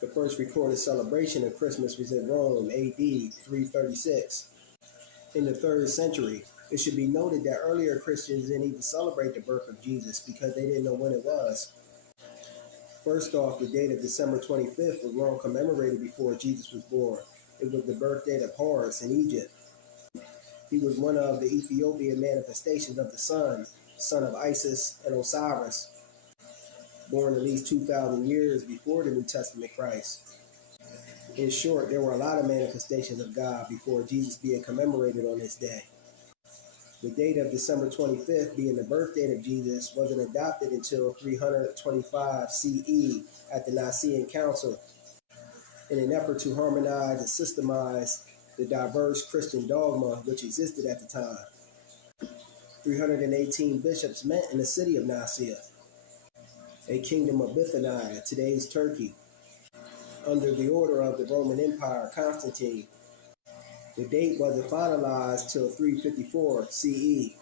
The first recorded celebration of Christmas was in Rome, AD 336. In the 3rd century, it should be noted that earlier Christians didn't even celebrate the birth of Jesus because they didn't know when it was. First off, the date of December 25th was long commemorated before Jesus was born. It was the birth date of Horus in Egypt. He was one of the Ethiopian manifestations of the sun, son of Isis and Osiris, born at least 2,000 years before the New Testament Christ. In short, there were a lot of manifestations of God before Jesus being commemorated on this day. The date of December 25th being the birth date of Jesus wasn't adopted until 325 CE at the Nicene Council in an effort to harmonize and systemize the diverse Christian dogma which existed at the time. 318 bishops met in the city of Nicaea, a kingdom of Bithynia, today's Turkey, under the order of the Roman Empire, Constantine. The date wasn't finalized till 354 CE.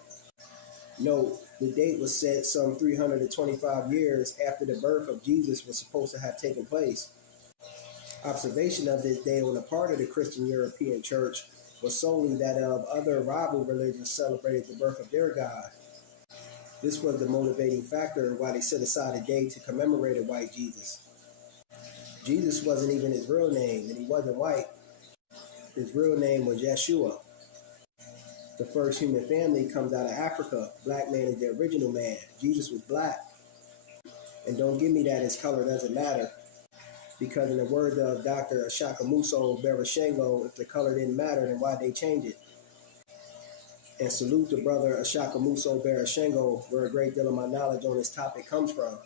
Note, the date was set some 325 years after the birth of Jesus was supposed to have taken place. Observation of this day on the part of the Christian European Church was solely that of other rival religions celebrated the birth of their God. This was the motivating factor why they set aside a day to commemorate a white Jesus. Jesus wasn't even his real name, and he wasn't white. His real name was Yeshua. The first human family comes out of Africa. Black man is the original man. Jesus was black. And don't give me that his color doesn't matter, because in the words of Dr. Ashakamuso Barashengo, if the color didn't matter, then why'd they change it? And salute to brother Ashakamuso Barashengo, where a great deal of my knowledge on this topic comes from.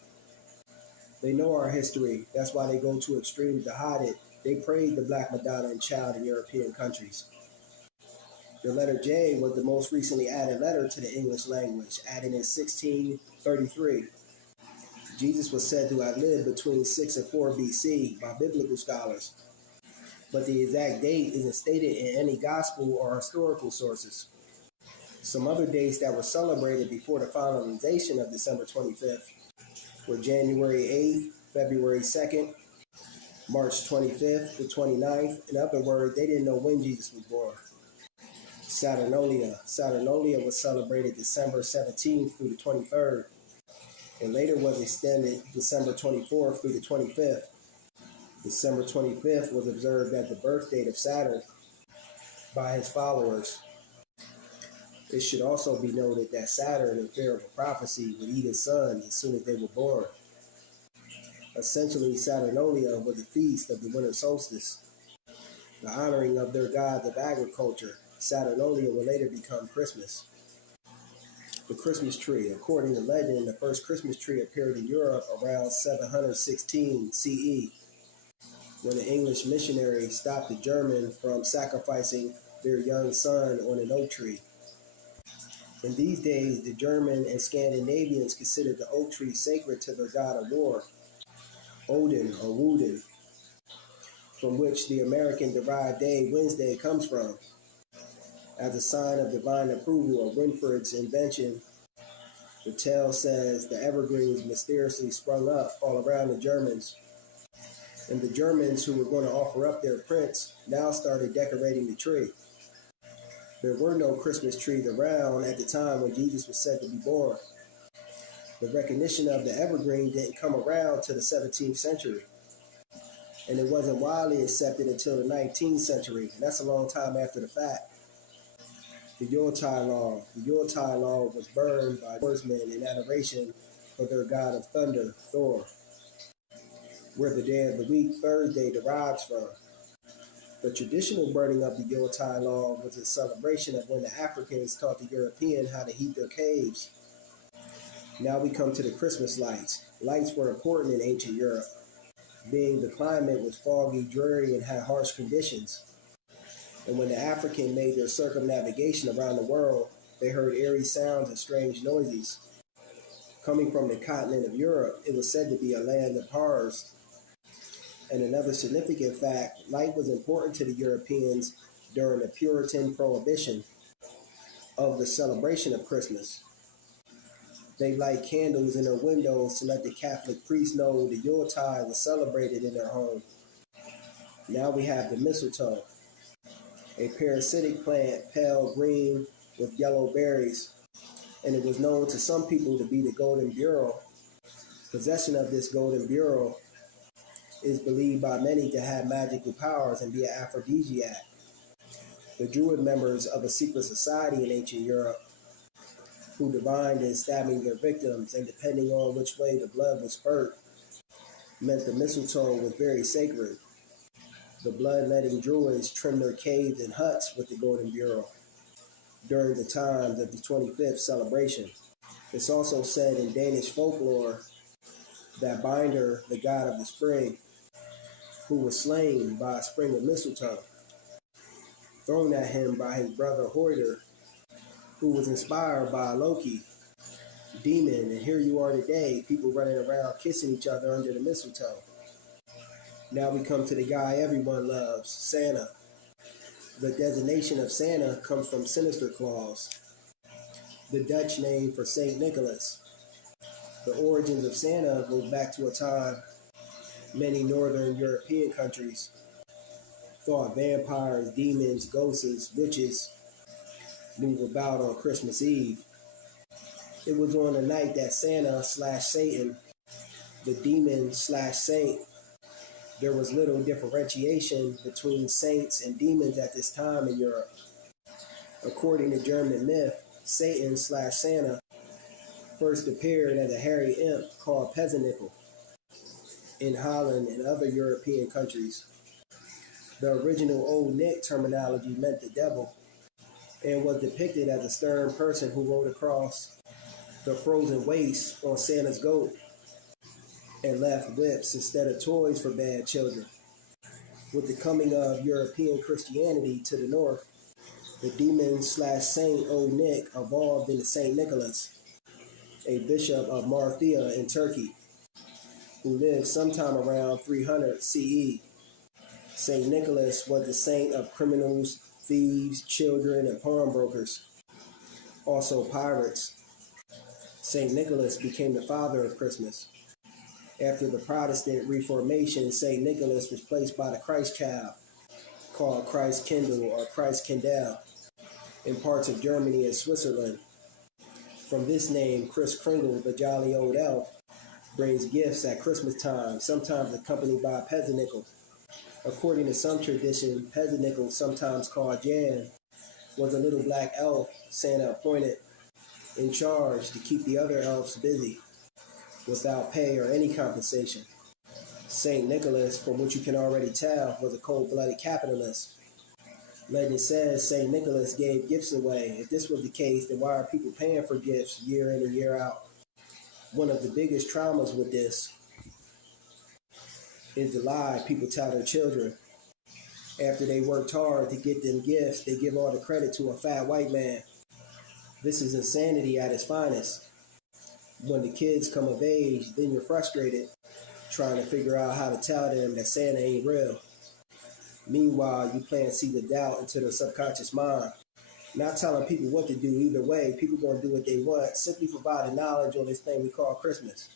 They know our history. That's why they go to extremes to hide it. They praise the Black Madonna and child in European countries. The letter J was the most recently added letter to the English language, added in 1633. Jesus was said to have lived between 6 and 4 BC by biblical scholars, but the exact date isn't stated in any gospel or historical sources. Some other dates that were celebrated before the finalization of December 25th were January 8th, February 2nd, March 25th to 29th. In other words, they didn't know when Jesus was born. Saturnalia. Saturnalia was celebrated December 17th through the 23rd, and later was extended December 24th through the 25th. December 25th was observed as the birth date of Saturn by his followers. It should also be noted that Saturn, in fear of a prophecy, would eat his sons as soon as they were born. Essentially, Saturnalia was a feast of the winter solstice, the honoring of their gods of agriculture. Saturnalia would later become Christmas. The Christmas tree. According to legend, the first Christmas tree appeared in Europe around 716 CE, when an English missionary stopped the German from sacrificing their young son on an oak tree. In these days, the German and Scandinavians considered the oak tree sacred to their god of war, Odin or Woden, from which the American-derived day Wednesday comes from. As a sign of divine approval of Winfried's invention, the tale says the evergreens mysteriously sprung up all around the Germans, and the Germans who were going to offer up their prince now started decorating the tree. There were no Christmas trees around at the time when Jesus was said to be born. The recognition of the evergreen didn't come around till the 17th century, and it wasn't widely accepted until the 19th century, and that's a long time after the fact. The Yuletide Law. The Yuletide Law was burned by Norsemen in adoration for their god of thunder, Thor, where the day of the week, Thursday, derives from. The traditional burning of the Yuletide Law was a celebration of when the Africans taught the European how to heat their caves. Now we come to the Christmas lights. Lights were important in ancient Europe, being the climate was foggy, dreary, and had harsh conditions. And when the African made their circumnavigation around the world, they heard eerie sounds and strange noises. Coming from the continent of Europe, it was said to be a land of horrors. And another significant fact, light was important to the Europeans during the Puritan prohibition of the celebration of Christmas. They light candles in their windows to let the Catholic priests know the Yuletide was celebrated in their home. Now we have the mistletoe, a parasitic plant, pale green with yellow berries, and it was known to some people to be the golden bureau. Possession of this golden bureau is believed by many to have magical powers and be an aphrodisiac. The Druid members of a secret society in ancient Europe who divined in stabbing their victims, and depending on which way the blood was spurted, meant the mistletoe was very sacred. The blood-letting Druids trimmed their caves and huts with the golden bureau during the times of the 25th celebration. It's also said in Danish folklore that Binder, the god of the spring, who was slain by a spring of mistletoe, thrown at him by his brother Hoider, who was inspired by Loki, demon, and here you are today, people running around kissing each other under the mistletoe. Now we come to the guy everyone loves, Santa. The designation of Santa comes from Sinister Claus, the Dutch name for Saint Nicholas. The origins of Santa goes back to a time many northern European countries thought vampires, demons, ghosts, witches move about on Christmas Eve. It was on the night that Santa/Satan, the demon/saint, there was little differentiation between saints and demons at this time in Europe. According to German myth, Satan/Santa first appeared as a hairy imp called Pezenickel in Holland and other European countries. The original Old Nick terminology meant the devil and was depicted as a stern person who rode across the frozen waste on Santa's goat and left whips instead of toys for bad children. With the coming of European Christianity to the north, the demon/saint Old Nick evolved into Saint Nicholas, a bishop of Marthia in Turkey, who lived sometime around 300 CE. Saint Nicholas was the saint of criminals, thieves, children, and pawnbrokers, also pirates. Saint Nicholas became the father of Christmas. After the Protestant Reformation, Saint Nicholas was placed by the Christ child, called Christ Kindle or Christ Kindle, in parts of Germany and Switzerland. From this name, Kris Kringle, the jolly old elf, brings gifts at Christmas time, sometimes accompanied by a Pezenickel. According to some tradition, Pezenickel, sometimes called Jan, was a little black elf Santa appointed in charge to keep the other elves busy without pay or any compensation. Saint Nicholas, from which you can already tell, was a cold-blooded capitalist. Legend says Saint Nicholas gave gifts away. If this was the case, then why are people paying for gifts year in and year out? One of the biggest traumas with this is the lie people tell their children. After they worked hard to get them gifts, they give all the credit to a fat white man. This is insanity at its finest. When the kids come of age, then you're frustrated, trying to figure out how to tell them that Santa ain't real. Meanwhile, you plant seeds of doubt into their subconscious mind. Not telling people what to do either way, people gonna do what they want, simply providing knowledge on this thing we call Christmas.